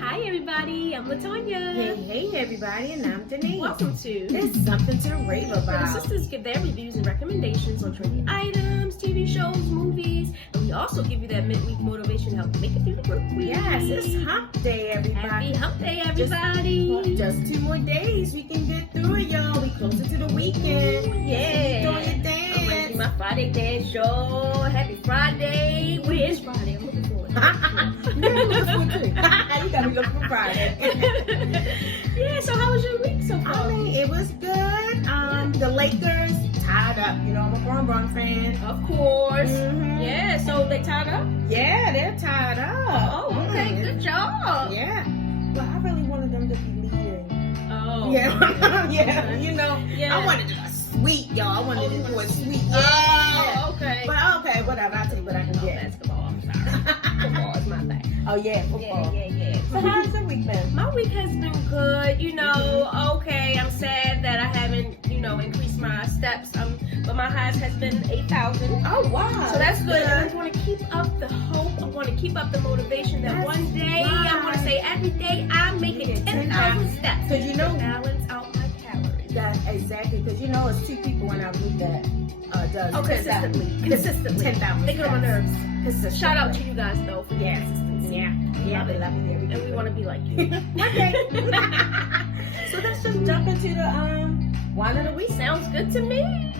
Hi everybody, I'm Latonya. Hey everybody, and I'm Denise. Welcome to It's Something to Rave where the About. sisters give their reviews and recommendations on trendy items, TV shows, movies, and we also give you that midweek motivation to help make it through the work week. Yes, it's hump day, everybody. Happy hump day, everybody. Just 2 more days, we can get through it, y'all. We closer to the weekend. Yeah. Doing your I'm dance. ready for my Friday dance show. Happy Friday. Where is Friday? I'm looking forward. You got me looking for Friday. Yeah, so how was your week so far? I mean, it was good. The Lakers tied up. You know, I'm a Bron fan. Of course. Mhm. Yeah, so they tied up? Yeah, they're tied up. Oh, okay, good job. Yeah. But I really wanted them to be leading. Oh. Yeah. Yeah. You know, Yeah. I wanted it sweet, y'all. I wanted it to do it sweet. Oh, okay. But okay, whatever. I'll take what I can get. Basketball, I'm sorry. Football is my thing. Oh, yeah, football. Yeah. So how's your week been? My week has been good, you know. Okay, I'm sad that I haven't, increased my steps. But my highest has been 8,000. Oh, wow. So that's good. And I want to keep up the hope. I want to keep up the motivation that one day, I want to say every day I'm making 10,000 steps. Because you know, balance out my calories. that exactly. Because you know, it's 2 people in our group that does Consistently. 10,000. They get on my nerves. Consistently. Shout out to you guys though for your consistency. Yeah, Love it. love it. And we want to be like you. One day. So let's just jump into the one of the week. Sounds good to me.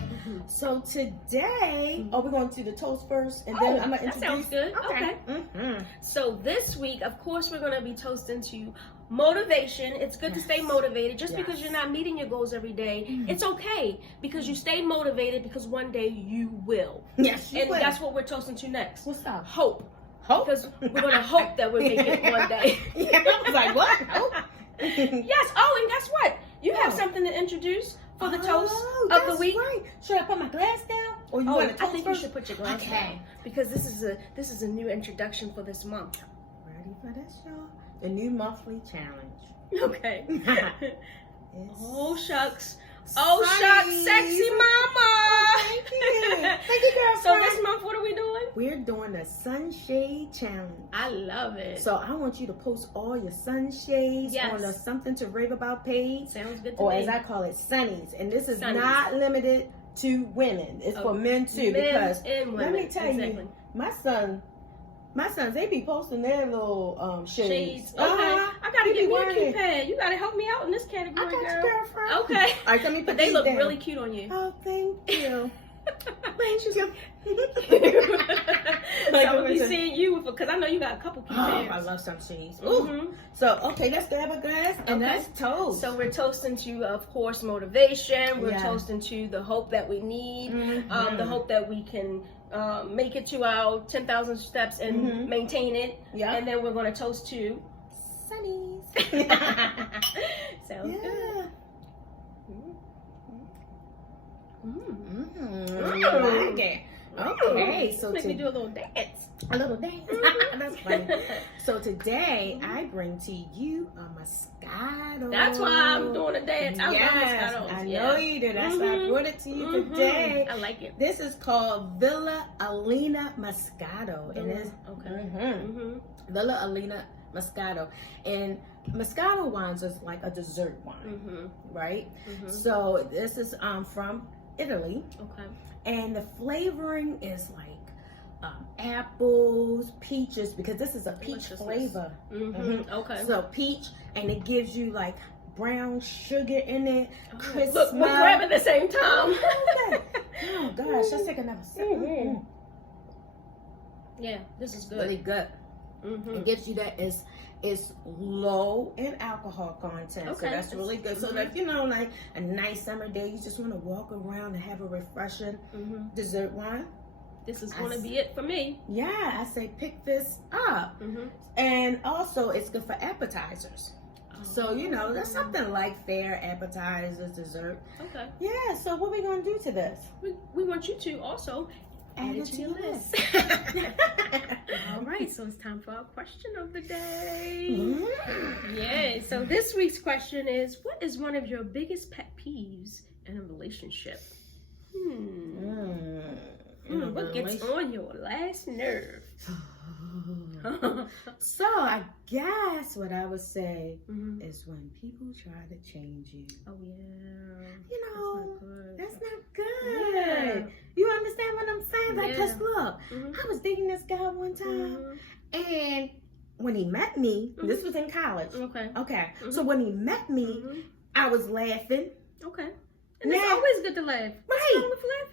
So today, we're going to do the toast first, and Oh, then I'm gonna that introduce. sounds good. Okay. Mm-hmm. So this week, of course, we're going to be toasting to motivation. It's good to stay motivated. Just because you're not meeting your goals every day, it's okay because you stay motivated because one day you will. Yes, you And will. that's what we're toasting to next. What's up? Hope. Hope. Because we're going to hope that we're making it one day. Yeah, I was like, what? Hope? Yes. Oh, and guess what? You have something to introduce for the toast of the week. Right. Should I put my glass down? Or you want to toast I think first? you should put your glass down because this is a new introduction for this month. Ready for this, y'all? The new monthly challenge. Okay. It's Oh shucks. sunny. Oh shucks, sexy mama. Oh, thank you. Thank you, girlfriend. So this month, what are we doing? We're doing the sunshade challenge. I love it. So I want you to post all your sunshades on the Something to Rave About page. Sounds good to Or me. as I call it, sunnies. And this is Sunnies. not limited to women. It's for men too. Men Because and let women. me tell you, my sons, they be posting their little shades. Okay. I gotta They get be me a wearing cute it. pair. You gotta help me out in this category, I got girl. you, girlfriend. Okay. All right, let me put But they these look down. really cute on you. Oh, thank you. Thank you. So I'm gonna be seeing you because I know you got a couple cute pairs. I love some cheese. Mhm. So, okay, let's grab a glass and Okay. let's toast. So we're toasting to, of course, motivation. We're Yeah. toasting to the hope that we need, Mhm. the hope that we can make it to our 10,000 steps and maintain it. Yeah. And then we're going to toast to sunnies. Sounds good. Okay. Okay, so Make me do a little dance. a little dance. That's funny. So today I bring to you a Moscato. That's why I'm doing a dance. I Yes, love Moscatos. I know you do. That's why I brought it to you today. I like it. This is called Villa Alina Moscato. And it's Okay. Villa Alina Moscato. And Moscato wines is like a dessert wine, right? So this is from Italy. Okay. And the flavoring is like apples, peaches, because this is a peach flavor. Okay. So peach, and it gives you like brown sugar in it. Crisp Look, we're smell. grabbing at the same time. Oh gosh, let's take another sip. Yeah, this is good. Really good. It gives you that it's low in alcohol content, so that's really good. So like, like a nice summer day, you just want to walk around and have a refreshing dessert wine. This is going to be it for me. Yeah, I say pick this up. And also it's good for appetizers. So, that's something like fare, appetizers, dessert. Okay. Yeah, so what we going to do to this? We want you to also add it to your list. All right, so it's time for our question of the day. Yeah, so this week's question is, what is one of your biggest pet peeves in a relationship? What gets on your last nerve? So I guess what I would say is when people try to change you. Oh yeah. You know, that's not good. Yeah. You understand what I'm saying? Like, cause look, I was dating this guy one time, and when he met me, this was in college. Okay. So when he met me, I was laughing. Okay. And it's always good to laugh. Right.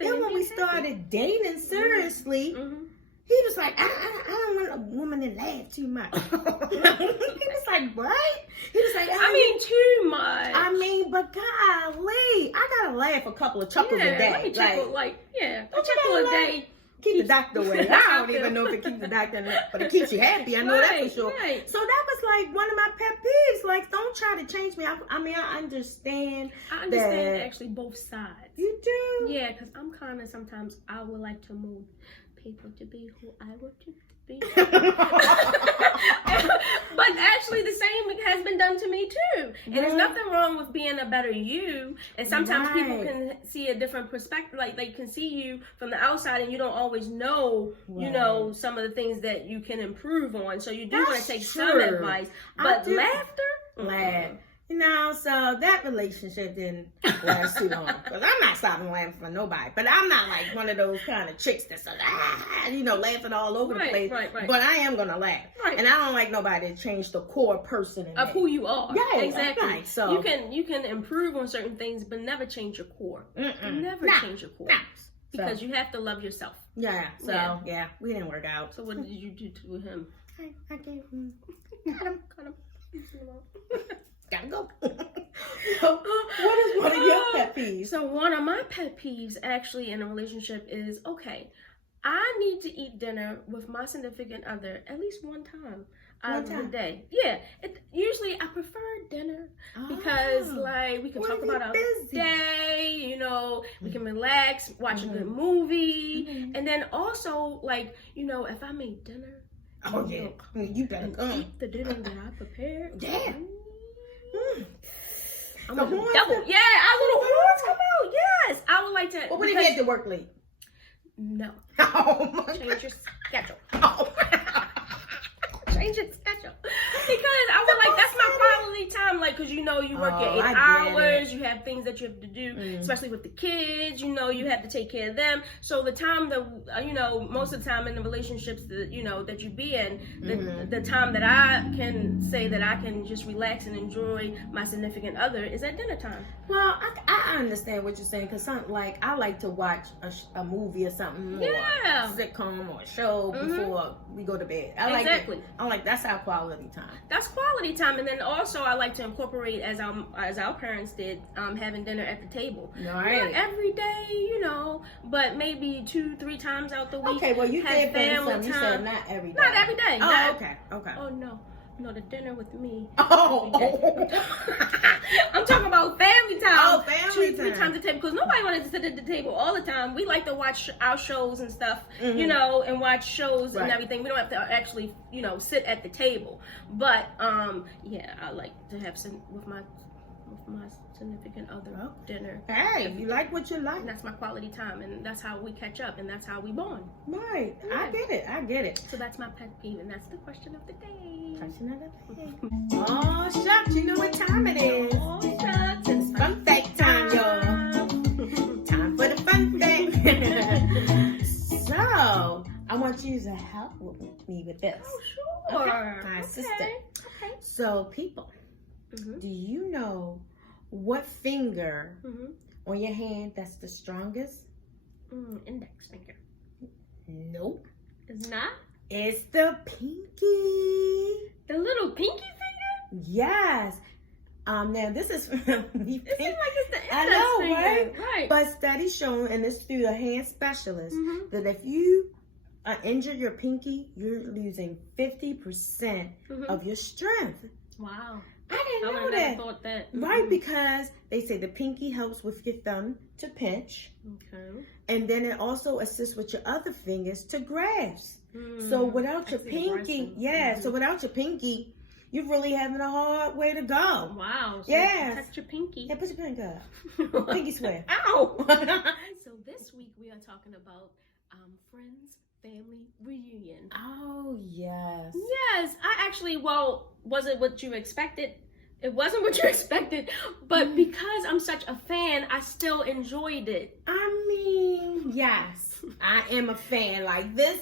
Then when we started dating seriously, he was like, I don't want a woman to laugh too much. He was like, what? He was like, I mean, too much. I mean, but golly, I gotta laugh a couple of chuckles a day. A chuckle a day. Keep the doctor away. I don't even know if it keeps the doctor away, but it keeps you happy. I know that for sure. Right. So that was like one of my pet peeves. Like, don't try to change me. I mean, I understand. Actually both sides. You do? Yeah, because I'm kind of sometimes I would like to move people to be who I want you to be. But actually the same has been done to me too. And there's nothing wrong with being a better you. And sometimes people can see a different perspective. Like they can see you from the outside and you don't always know, you know, some of the things that you can improve on. So you do want to take some advice. But laughter? You know, so that relationship didn't last too long. Because I'm not stopping laughing for nobody. But I'm not like one of those kind of chicks that's like, laughing all over the place. Right. But I am going to laugh. Right. And I don't like nobody to change the core person of who you are. Yeah, exactly. Right. So you can improve on certain things, but never change your core. Never change your core. Because you have to love yourself. Yeah. So, we didn't work out. So what did you do to him? I gave him, cut him. Gotta go. So, what is one of your pet peeves? So one of my pet peeves actually in a relationship is, okay, I need to eat dinner with my significant other at least one time out of the day. Yeah. Usually I prefer dinner because like we can talk about our day, you know, we can relax, watch a good movie. And then also like, you know, if I made dinner, you better come. Eat the dinner that I prepared. Yeah. I'm gonna double. Yeah, I little horns come out. Yes, I would like to. But what if you had to work late? No. Oh my Change your schedule. Oh. Change your schedule. Because I would like, that's my quality time. Like, because you know, you work your 8 hours, you have things that you have to do, especially with the kids, you know, you have to take care of them. So the time that, you know, most of the time in the relationships that, you know, that you be in, the time that I can say that I can just relax and enjoy my significant other is at dinner time. Well, I understand what you're saying, because like I like to watch a movie or something, or a sitcom or a show before we go to bed. I'm like, that's our quality time. That's quality time. And then also I like to incorporate, as our parents did, having dinner at the table. Right. Not every day, you know, but maybe 2-3 times out the week. Okay, well you did family time. You said not every day. Not every day. Oh, okay. Oh no. No, the dinner with me. Oh. I'm talking about family time. Oh, family 2-3 times at the table. Because nobody wanted to sit at the table all the time. We like to watch our shows and stuff, you know, and watch shows and everything. We don't have to actually, you know, sit at the table. But, yeah, I like to have some with my significant other dinner. Hey, you like what you like. And that's my quality time, and that's how we catch up, and that's how we bond. Right. Yeah. I get it. So that's my pet peeve, and that's the question of the day. Question of the day. Oh, shucks, you know what time it is. Oh, shucks. It's fun fact time, y'all. Time for the fun fact. So, I want you to help me with this. Oh, sure. Okay. My sister. Okay. So, people, do you know what finger on your hand that's the strongest? Index finger. Nope. It's not? It's the pinky. The little pinky finger? Yes. Now this is from the pinky. It seems like it's the index I know, finger. Right? But studies shown, and it's through a hand specialist, that if you injure your pinky, you're losing 50% of your strength. Wow. I didn't know never that. thought that. Right, because they say the pinky helps with your thumb to pinch. Okay. And then it also assists with your other fingers to grasp. So without your pinky, so without your pinky, you're really having a hard way to go. Wow. So protect your pinky. Yeah, put your pinky up. Pinky swear. Ow! So this week we are talking about friends, family reunion. Oh, yes. Yes, I actually, was it what you expected? It wasn't what you expected, but because I'm such a fan, I still enjoyed it. I mean, yes, I am a fan. Like this.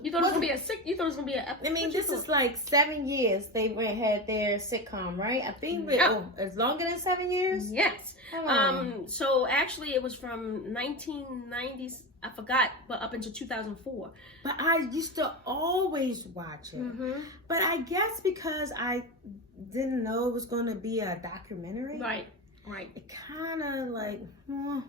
You thought it was gonna be You thought it was gonna be a. I mean, this is like 7 years they had their sitcom, right? I think it's longer than 7 years. Yes. So actually, it was from 1990s. I forgot, but up until 2004. But I used to always watch it. Mm-hmm. But I guess because I didn't know it was going to be a documentary. Right. It kind of like, not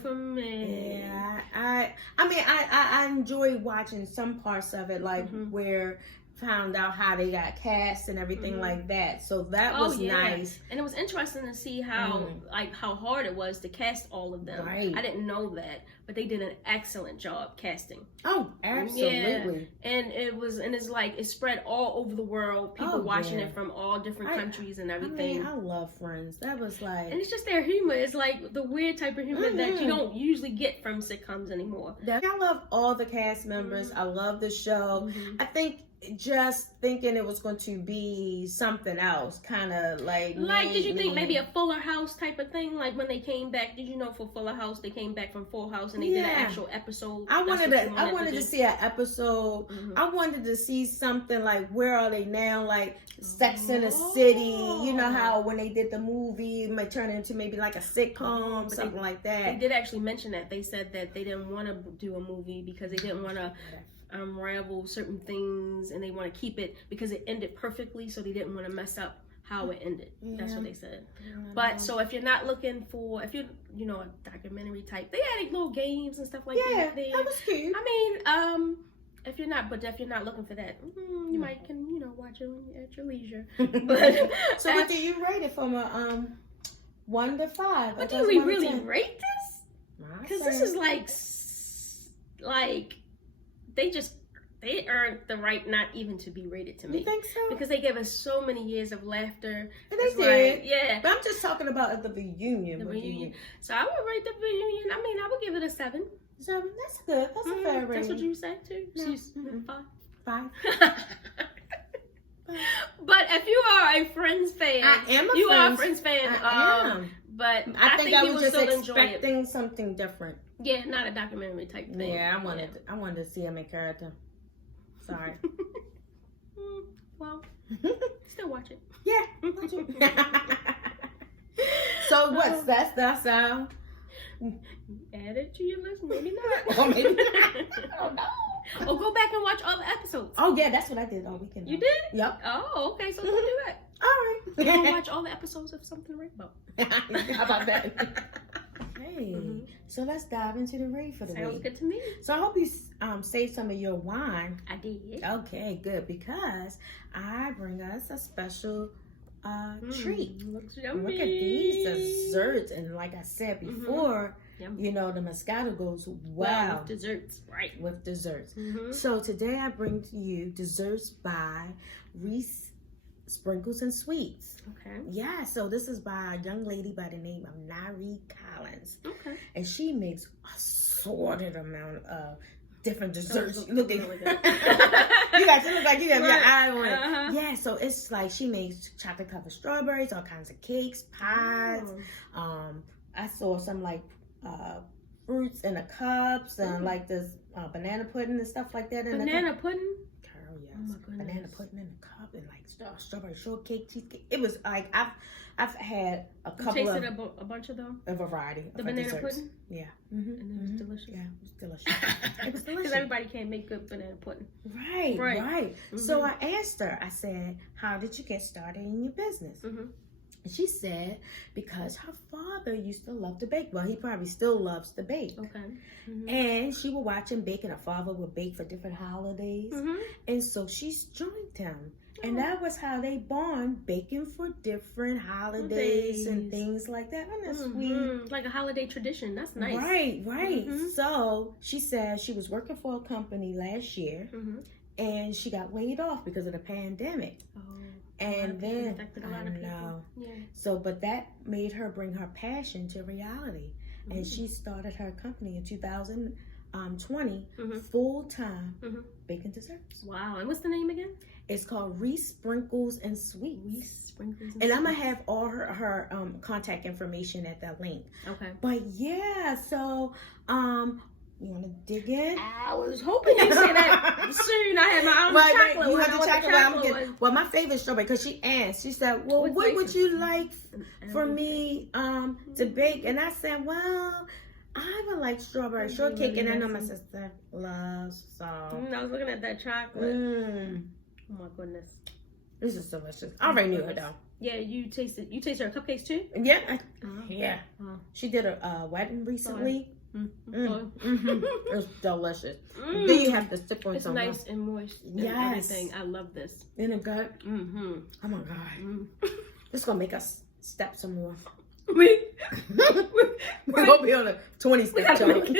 for me. Yeah, I mean, I enjoy watching some parts of it, like where found out how they got cast and everything like that. So that was nice. And it was interesting to see how how hard it was to cast all of them. Right. I didn't know that, but they did an excellent job casting. Oh, absolutely. Yeah. And it's like it spread all over the world. People watching it from all different countries and everything. I mean, I love Friends. That was like, and it's just their humor. It's like the weird type of humor that you don't usually get from sitcoms anymore. I love all the cast members. I love the show. I think just thinking it was going to be something else, kind of like did you think maybe a Fuller House type of thing? Like when they came back, did you know for Fuller House they came back from Full House and they did an actual episode? I wanted to see an episode. I wanted to see something like Where Are They Now, like Sex in the City. You know how when they did the movie, it might turn into maybe like a sitcom, something like that. They did actually mention that. They said that they didn't want to do a movie because they didn't want to unravel certain things, and they want to keep it because it ended perfectly, so they didn't want to mess up how it ended. That's what they said. But so if you're not looking for, if you're a documentary type, they added little games and stuff like that. Yeah, that was cute. I mean, if you're not looking for that, you might can watch it at your leisure. But so what do you rate it from a 1 to 5? But do we really rate this? Because this is like they earned the right not even to be rated to me. You think so? Because they gave us so many years of laughter. And they did. Yeah. But I'm just talking about the reunion. So I would rate the reunion. I mean, I would give it a 7. 7? That's good. That's a fair rating. That's what you said too? No. 5. But if you are a Friends fan, I am a Friends fan. I am. But I think I was just still expecting something different. Yeah, not a documentary type thing. Yeah, I wanted to see him in character. Sorry. Well, still watch it. Yeah, watch it. So what's that's Add it to your list, maybe not. Oh, maybe not. Oh no. Or go back and watch all the episodes. Oh yeah, that's what I did all weekend. You did? Yep. Oh, okay, so we'll do that. All right. We'll watch all the episodes of Something to Rave About. How about that? Hey, so let's dive into the rave for the week. Sounds good to me. So I hope you saved some of your wine. I did. Okay, good, because I bring us a special treat. Looks yummy. Look at these desserts, and like I said before, the Moscato goes well with desserts, right? With desserts. So today I bring to you desserts by Reese Sprinkles and Sweets. Okay. Yeah, so this is by a young lady by the name of Nari Collins. Okay. And she makes assorted amount of different desserts. You guys look like you have your eye on it. Yeah, so it's like she makes chocolate covered strawberries, all kinds of cakes, pies. I saw some like fruits in the cups and like this banana pudding and stuff like that. Banana pudding? Girl, yes. Oh my goodness. Banana pudding in a cup and like strawberry shortcake, cheesecake. It was like I've had a couple you tasted a bunch of them? A variety the of banana desserts. Pudding? Yeah. And it was delicious. Yeah, it was delicious. It was delicious. Because everybody can't make good banana pudding. Right. So I asked her, I said, how did you get started in your business? And she said, because her father used to love to bake. Well, he probably still loves to bake. Okay. And she would watch him bake, and her father would bake for different holidays. And so she's joined him. And that was how they bond, baking for different holidays and things like that. Isn't that sweet? Like a holiday tradition. That's nice. Right. So she said she was working for a company last year, and she got laid off because of the pandemic. And then affected a lot of people. Yeah. So, but that made her bring her passion to reality, and she started her company in 2019. 20 full-time baking desserts. Wow. And what's the name again? It's called Reese Sprinkles and Sweets. Reese Sprinkles and I'm gonna have all her contact information at that link. Okay. But yeah, so you want to dig in? I was hoping you'd say that soon. I had my own chocolate. You have the chocolate. Well, my favorite strawberry, because she asked. She said, "Well, what would you like for me to bake?" And I said, "Well, I would like strawberry shortcake." And I know my sister loves so. I was looking at that chocolate. Oh my goodness, this is delicious. I already knew her though. Yeah, you tasted her cupcakes too? Yeah, yeah. She did a wedding recently. It was delicious. Then you have to sip on some. It's nice and moist. Yes. Everything. I love this. In a gut. Oh my God. This is gonna make us step some more. We're gonna be on a 20-step challenge.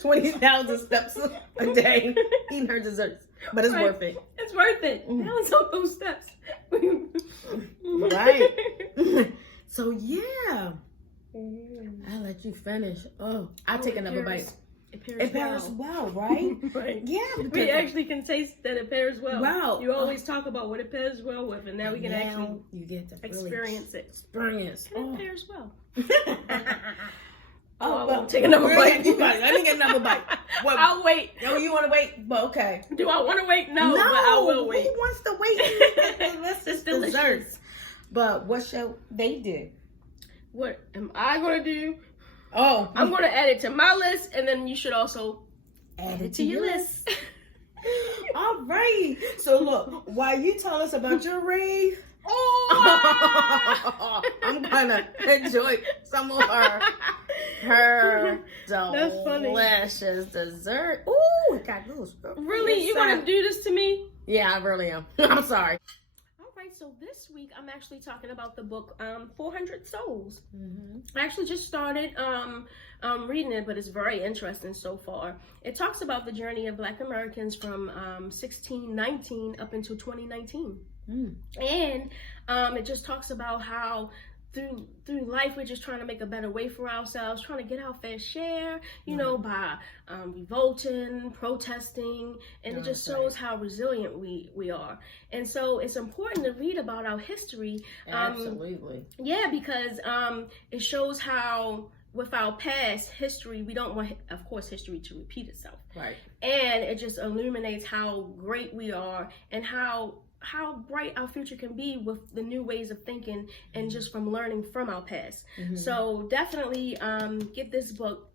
20,000 steps a day eating her desserts. But it's worth it. It's worth it. Balance out those steps. Right. So yeah. I'll let you finish. I'll take another bite. It pairs well, right? Right. Yeah. We actually can taste that it pairs well. Wow. You always talk about what it pairs well with, and now we can actually you get to experience it. And it pairs well. Well, take another bite. Let me get another bite. Well, I'll wait. No, you want to wait? But okay. Do I want to wait? No, but I will wait. Who wants to wait? It's desserts. But what shall they do? What am I going to do? I'm going to add it to my list, and then you should also add it to your list. All right. So look, while you tell us about your rave, I'm gonna enjoy some of her delicious dessert. Ooh, it got loose. Really? You want to do this to me? Yeah, I really am. I'm sorry. So this week I'm actually talking about the book 400 Souls. I actually just started reading it, but it's very interesting so far. It talks about the journey of Black Americans from 1619 up until 2019. And it just talks about how through life we're just trying to make a better way for ourselves, trying to get our fair share, you know, by revolting, protesting, and it just shows how resilient we are. And so it's important to read about our history. Absolutely. Yeah, because it shows how with our past history, we don't want, of course, history to repeat itself. Right. And it just illuminates how great we are and how bright our future can be with the new ways of thinking and just from learning from our past. So definitely get this book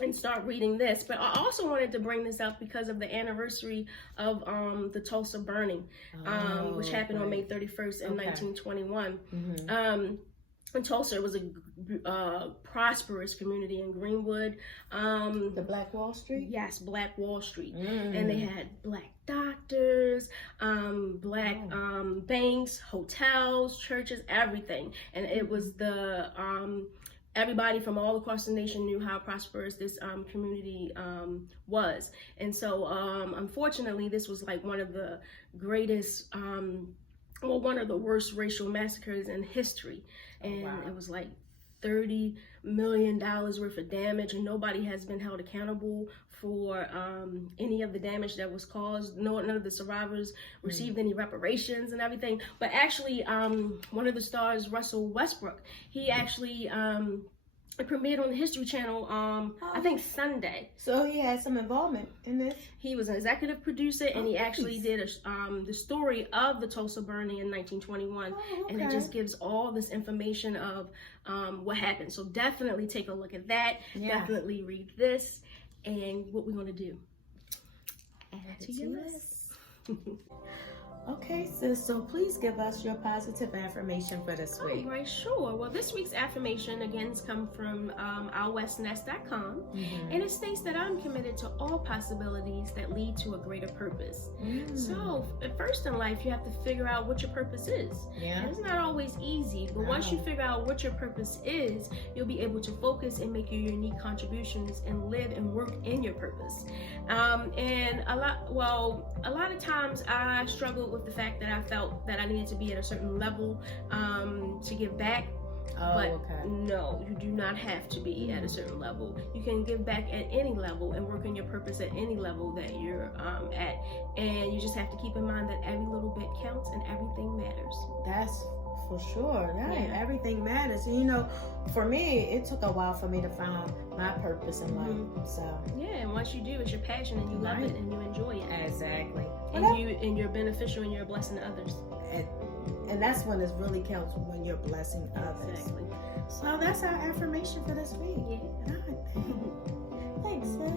and start reading this. But I also wanted to bring this up because of the anniversary of the Tulsa burning, which happened on May 31st in 1921. In Tulsa, it was a prosperous community in Greenwood. The Black Wall Street? Yes, Black Wall Street. And they had black doctors, black banks, hotels, churches, everything. And it was the everybody from all across the nation knew how prosperous this community was. And so unfortunately, this was like one of the greatest one of the worst racial massacres in history. And it was like $30 million worth of damage, and nobody has been held accountable for any of the damage that was caused. None of the survivors received any reparations and everything. But actually, one of the stars, Russell Westbrook, he actually it premiered on the History Channel, I think Sunday. So he had some involvement in this? He was an executive producer, and he actually did the story of the Tulsa burning in 1921. And it just gives all this information of what happened. So definitely take a look at that. Definitely read this. And what we're going to do, add it to your list. Okay, sis, so please give us your positive affirmation for this week. All right, sure. Well, this week's affirmation, again, comes from ourwestnest.com, and it states that I'm committed to all possibilities that lead to a greater purpose. So, first in life, you have to figure out what your purpose is. And it's not always easy, but once you figure out what your purpose is, you'll be able to focus and make your unique contributions and live and work in your purpose. And a lot of times I struggled with the fact that I felt that I needed to be at a certain level to give back. But no, you do not have to be at a certain level. You can give back at any level and work on your purpose at any level that you're at. And you just have to keep in mind that every little bit counts and everything matters. That's for sure. Everything matters. And, you know, for me, it took a while for me to find my purpose in life. So and once you do, it's your passion and you love it and you enjoy it. Exactly. And you're beneficial and you're a blessing to others. And that's when it really counts, when you're blessing others. Exactly. So that's our affirmation for this week. Thanks, sis.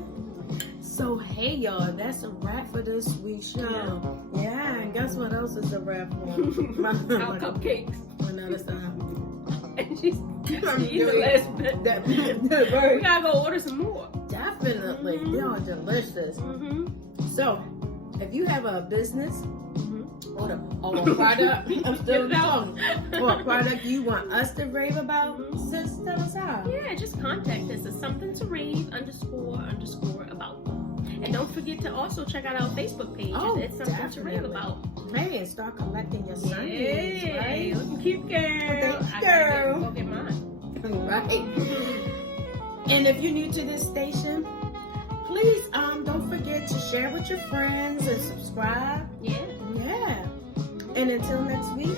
So hey y'all, that's a wrap for this week's show. Yeah, and guess what else is a wrap for? Our cupcakes. Another time. And she's eating the last bit. We gotta go order some more. Definitely. They are delicious. So if you have a business or a product, I'm still talking, or a product you want us to rave about, sis, tell us how. Yeah, just contact us at something to rave _ about. And don't forget to also check out our Facebook page. It's something to rave about. Hey, and start collecting your Sundays, right? Looking cute, girl. Thanks, girl. Go get mine. Right. And if you're new to this station, please don't forget to share with your friends and subscribe. Yeah. And until next week,